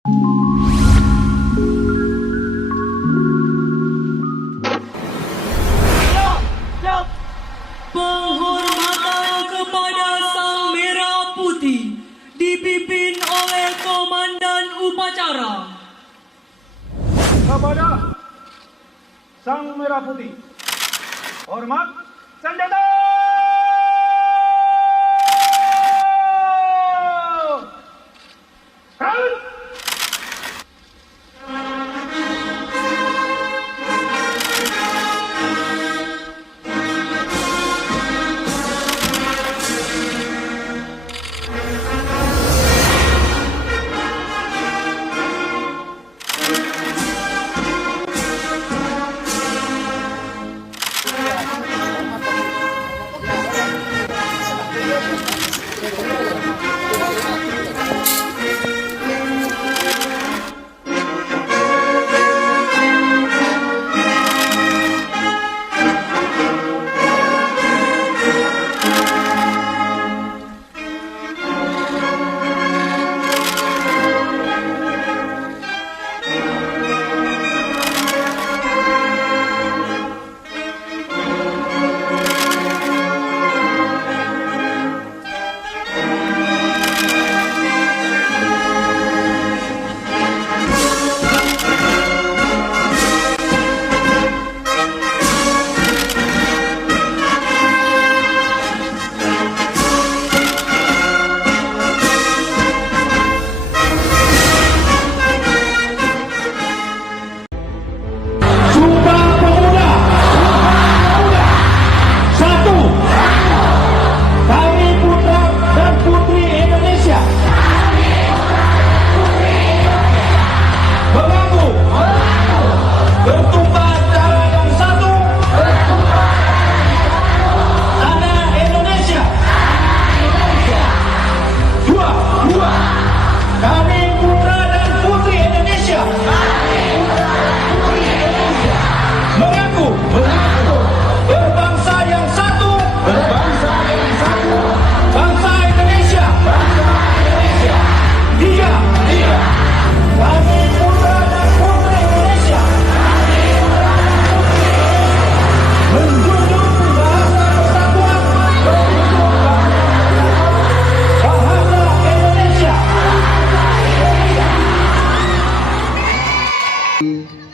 Penghormatan kepada Sang Merah Putih dipimpin oleh Komandan Upacara. Kepada Sang Merah Putih, hormat senjata!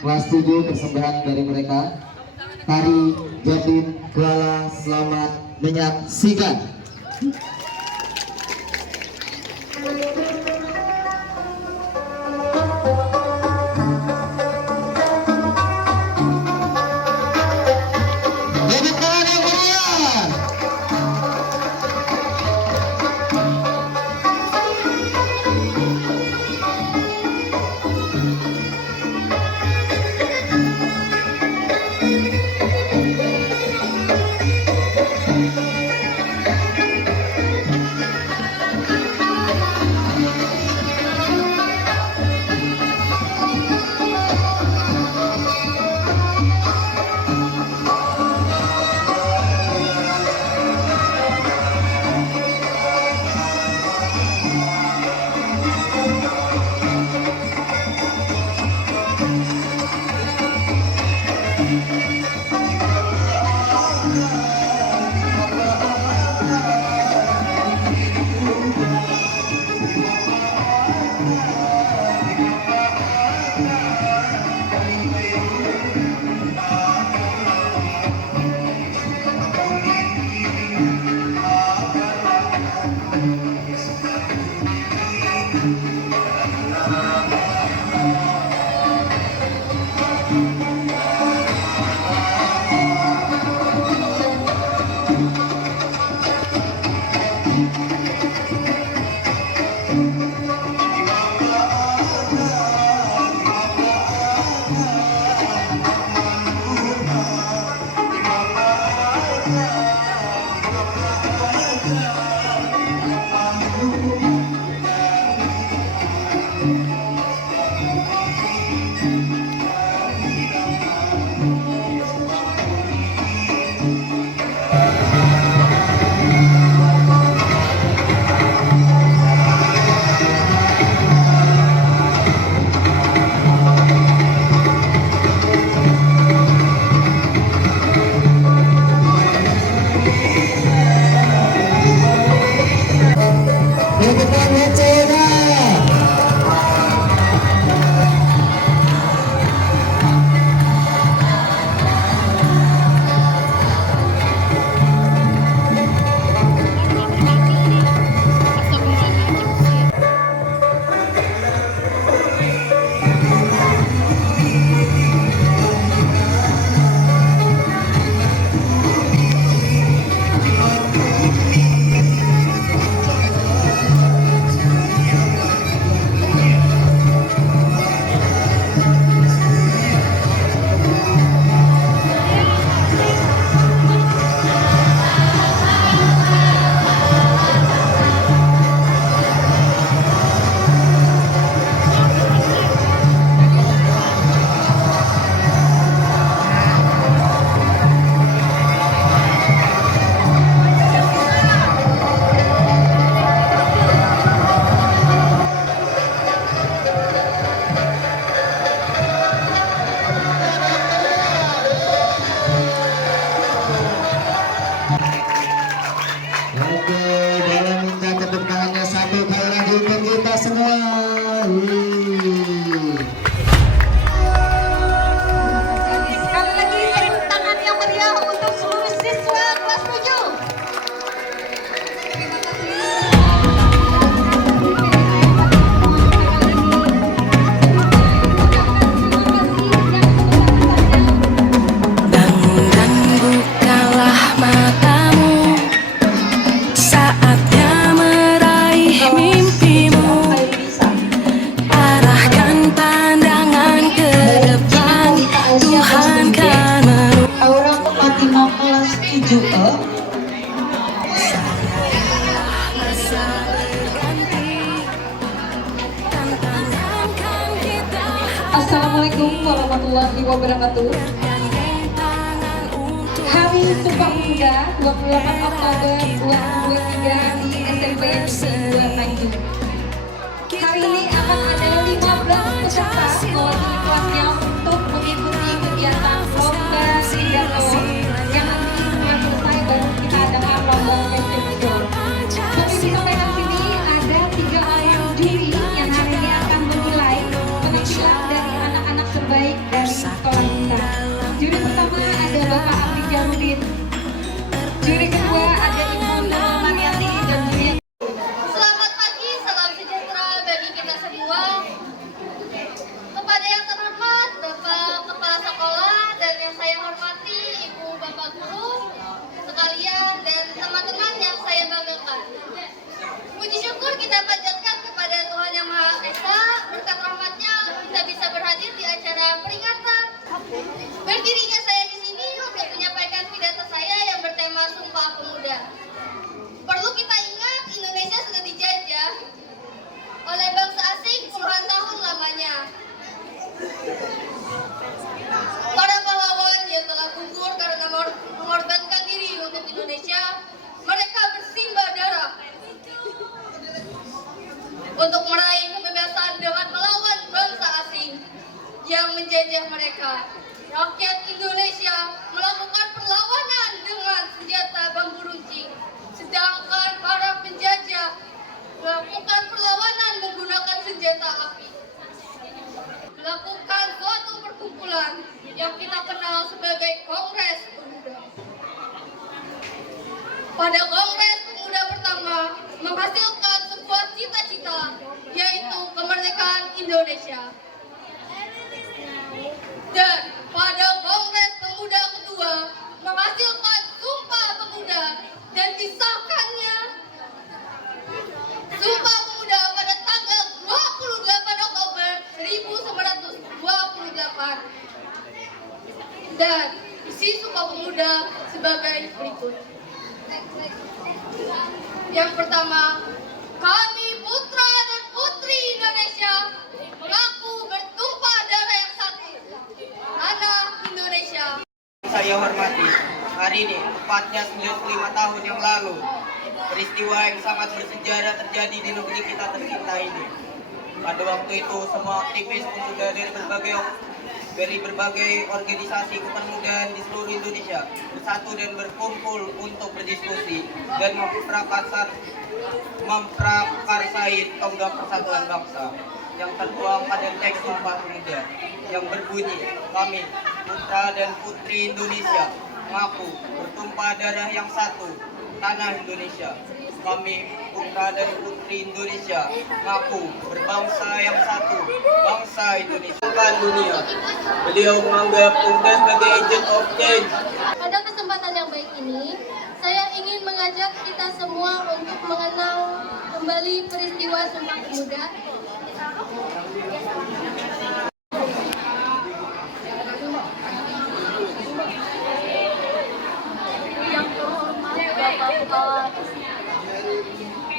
Kelas 7 persembahan dari mereka, Tari Jatim Kuala. Selamat menyaksikan. Assalamualaikum warahmatullahi wabarakatuh. Hari Sumpah Pemuda 28 Oktober 2023 di SMP Negeri 2 Tanjung. Hari ini akan ada 15 peserta mewakili kelasnya untuk mengikuti kegiatan lomba pidato yang nanti setelah selesai baru kita adakan lomba fashion show. Seperti disampaikan sini ada 3 orang juri yang hari ini akan menilai penampilan dari anak-anak terbaik dari sekolah kita. Juri pertama ada Bapak Abdi Jarudin. Juri kedua ada Ibu Nurul Mariati dan juri yang Selamat pagi, salam sejahtera bagi kita semua. Kepada yang terhormat Bapak Kepala Sekolah dan yang saya hormati Ibu Bapak Guru sekalian dan teman-teman yang saya banggakan. Puji syukur kita panjatkan kepada Tuhan Yang Maha Esa, berkat rahmatnya kita bisa berhadir di acara peringatan berdirinya saya di sini untuk menyampaikan pidato saya yang bertema Sumpah Pemuda. Perlu kita ingat, Indonesia sudah dijajah oleh bangsa asing puluhan tahun lamanya. Para pahlawan yang telah gugur karena mengorbankan diri untuk Indonesia, mereka bersimbah darah untuk meraih kebebasan dengan melawan bangsa asing yang menjajah mereka. Rakyat Indonesia melakukan perlawanan dengan senjata bambu runcing, sedangkan para penjajah melakukan perlawanan menggunakan senjata api. Melakukan suatu perkumpulan yang kita kenal sebagai Kongres Pemuda. Pada Kongres Pemuda pertama menghasilkan sebuah cita-cita, yaitu kemerdekaan Indonesia. Dan pada Kongres Pemuda kedua menghasilkan Sumpah Pemuda dan disahkannya Sumpah Pemuda pada tanggal 28 Oktober 1928. Dan isi Sumpah Pemuda sebagai berikut. Yang pertama, kami putra dan putri Indonesia mengaku bertumpah darah yang satu, tanah Indonesia. Saya hormati, hari ini tepatnya 95 tahun yang lalu, peristiwa yang sangat bersejarah terjadi di negeri kita tercinta ini. Pada waktu itu semua aktivis pemuda dari berbagai organisasi kepemudaan di seluruh Indonesia bersatu dan berkumpul untuk berdiskusi dan memprakarsai tonggak persatuan bangsa yang tertuang pada teks Sumpah Pemuda yang berbunyi, kami putra dan putri Indonesia mengaku bertumpah darah yang satu, tanah Indonesia. Kami putra dan putri Indonesia mengaku berbangsa yang satu, bangsa Indonesia. Dunia. Beliau menganggap pemuda sebagai agent of change. Pada kesempatan yang baik ini, saya ingin mengajak kita semua untuk mengenal kembali peristiwa Sumpah Pemuda. Yang terhormat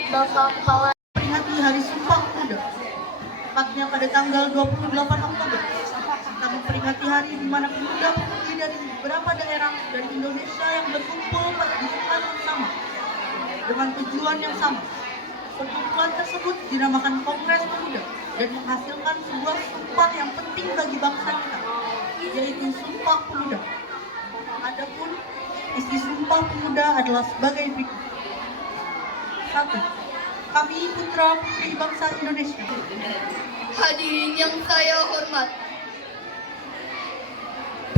Bapak Kepala Peringati Hari Sumpah Pemuda, tepatnya pada tanggal 28 Oktober. Kita memperingati hari di mana pemuda-pemudi dari beberapa daerah dari Indonesia yang berkumpul pada tujuan yang sama, dengan tujuan yang sama. Perkumpulan tersebut dinamakan Kongres Pemuda dan menghasilkan sebuah sumpah yang penting bagi bangsa kita, yaitu Sumpah Pemuda. Adapun isi Sumpah Pemuda adalah sebagai berikut. 1. Kami putra putri bangsa Indonesia. Hadirin yang saya hormat,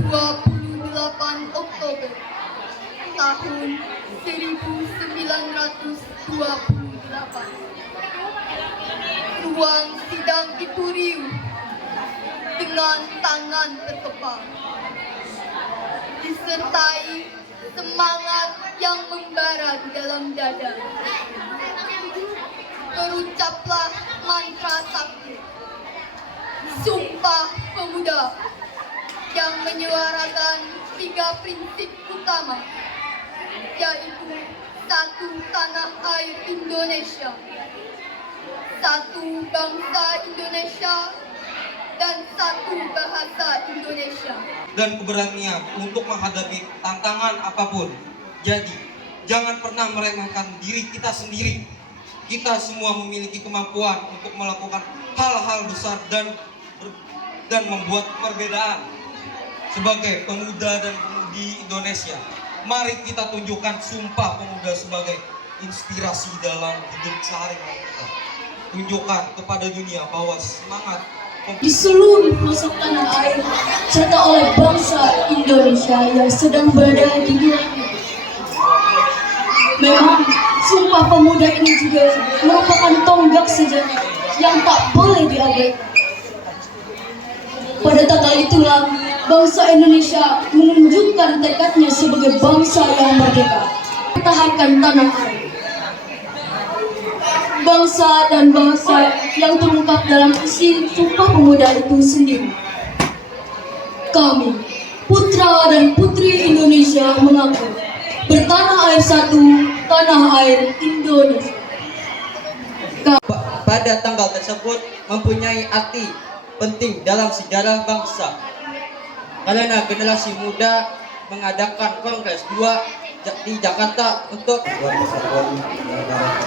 28 Oktober tahun 1928. Ruang sidang itu riuh dengan tangan terkepal, disertai semangat yang membara di dalam dada. Terucaplah mantra sakti, Sumpah Pemuda, yang menyuarakan 3 prinsip utama, yaitu 1. Tanah air Indonesia, 1. Bangsa Indonesia, dan satu bahasa Indonesia. Dan keberanian untuk menghadapi tantangan apapun. Jadi, jangan pernah meremehkan diri kita sendiri. Kita semua memiliki kemampuan untuk melakukan hal-hal besar dan membuat perbedaan. Sebagai pemuda dan pemudi Indonesia, mari kita tunjukkan Sumpah Pemuda sebagai inspirasi dalam hidup sehari-hari kita. Tunjukkan kepada dunia bahwa semangat di seluruh pelosok tanah air serta oleh bangsa Indonesia yang sedang berada di luar negeri. Memang Sumpah Pemuda ini juga merupakan tonggak sejarah yang tak boleh diabaikan. Pada tanggal itulah bangsa Indonesia menunjukkan tekadnya sebagai bangsa yang merdeka, mempertahankan tanah air. Bangsa dan bahasa yang terungkap dalam isi Sumpah Pemuda itu sendiri. Kami, putra dan putri Indonesia, mengaku bertanah air satu, tanah air Indonesia. Pada tanggal tersebut mempunyai arti penting dalam sejarah bangsa. Karena generasi muda mengadakan Kongres 2 di Jakarta untuk buat persatuan negara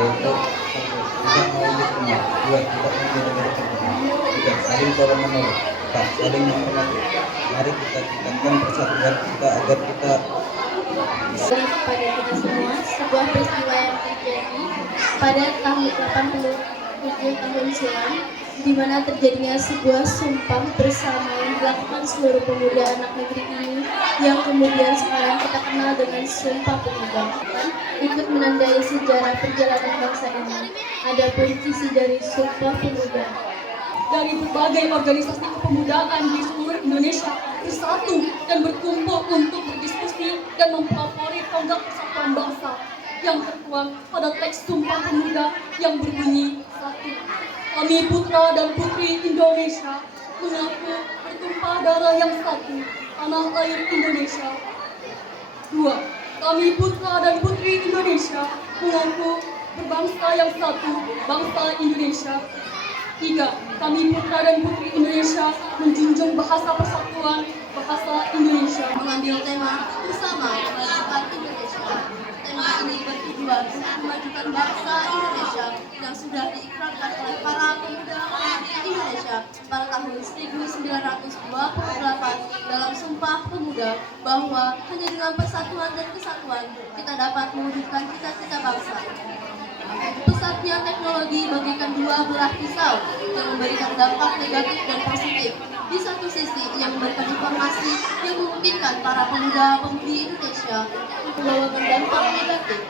yaitu tidak mau diterima, dua tidak menjadi negara kesatuan, tiga saling tolong menolong, empat saling mempengaruhi. Mari kita tingkatkan persatuan kita agar kita kepada kita semua sebuah peristiwa yang terjadi pada tahun 87 tahun silam, di mana terjadinya sebuah sumpah bersama yang dilakukan seluruh pemuda anak negeri ini, yang kemudian sekarang kita kenal dengan Sumpah Pemuda, ikut menandai sejarah perjalanan bangsa ini. Adapun isi dari Sumpah Pemuda, Dari berbagai organisasi kepemudaan di seluruh Indonesia bersatu dan berkumpul untuk berdiskusi dan mempelopori tonggak persatuan bangsa yang tertuang pada teks Sumpah Pemuda yang berbunyi 1. Kami putra dan putri Indonesia mengaku bertumpah darah yang satu, tanah air Indonesia. 2. Kami putra dan putri Indonesia mengaku berbangsa yang satu, bangsa Indonesia. 3. Kami putra dan putri Indonesia menjunjung bahasa persatuan, bahasa Indonesia. mengambil tema bersama memajukan Indonesia. Tema ini bertujuan untuk memajukan bangsa Indonesia yang sudah diikrarkan oleh para pemuda Indonesia pada tahun 1928 dalam Sumpah Pemuda, bahwa hanya dengan persatuan dan kesatuan kita dapat mewujudkan cita-cita bangsa. Pesatnya teknologi bagaikan dua belah pisau yang memberikan dampak negatif dan positif. Di satu sisi, ia memberikan informasi yang memungkinkan para pemuda-pemudi Indonesia untuk membawakan dampak negatif.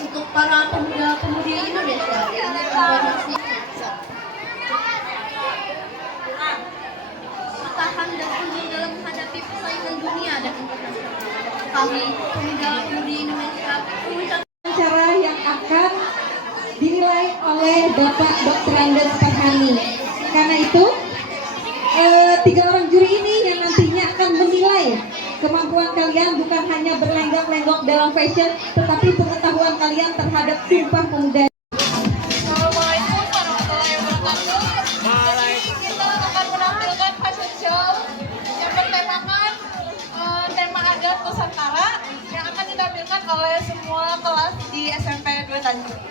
Untuk para pemuda-pemudi Indonesia, informasi bertahan dan unggul dalam menghadapi persaingan dunia dan internasional. Kami, pemuda-pemudi Indonesia, mengucapkan Acara yang akan dinilai oleh Bapak Dr. Andes Farhani. Karena itu, 3 orang juri ini yang nantinya akan menilai kemampuan kalian bukan hanya berlenggak-lenggok dalam fashion, tetapi pengetahuan kalian terhadap Sumpah Pemuda. Assalamualaikum warahmatullahi wabarakatuh. Jadi kita akan menampilkan fashion show yang bertemakan tema adat Nusantara yang akan ditampilkan oleh semua kelas di SMP 2 Tanjung.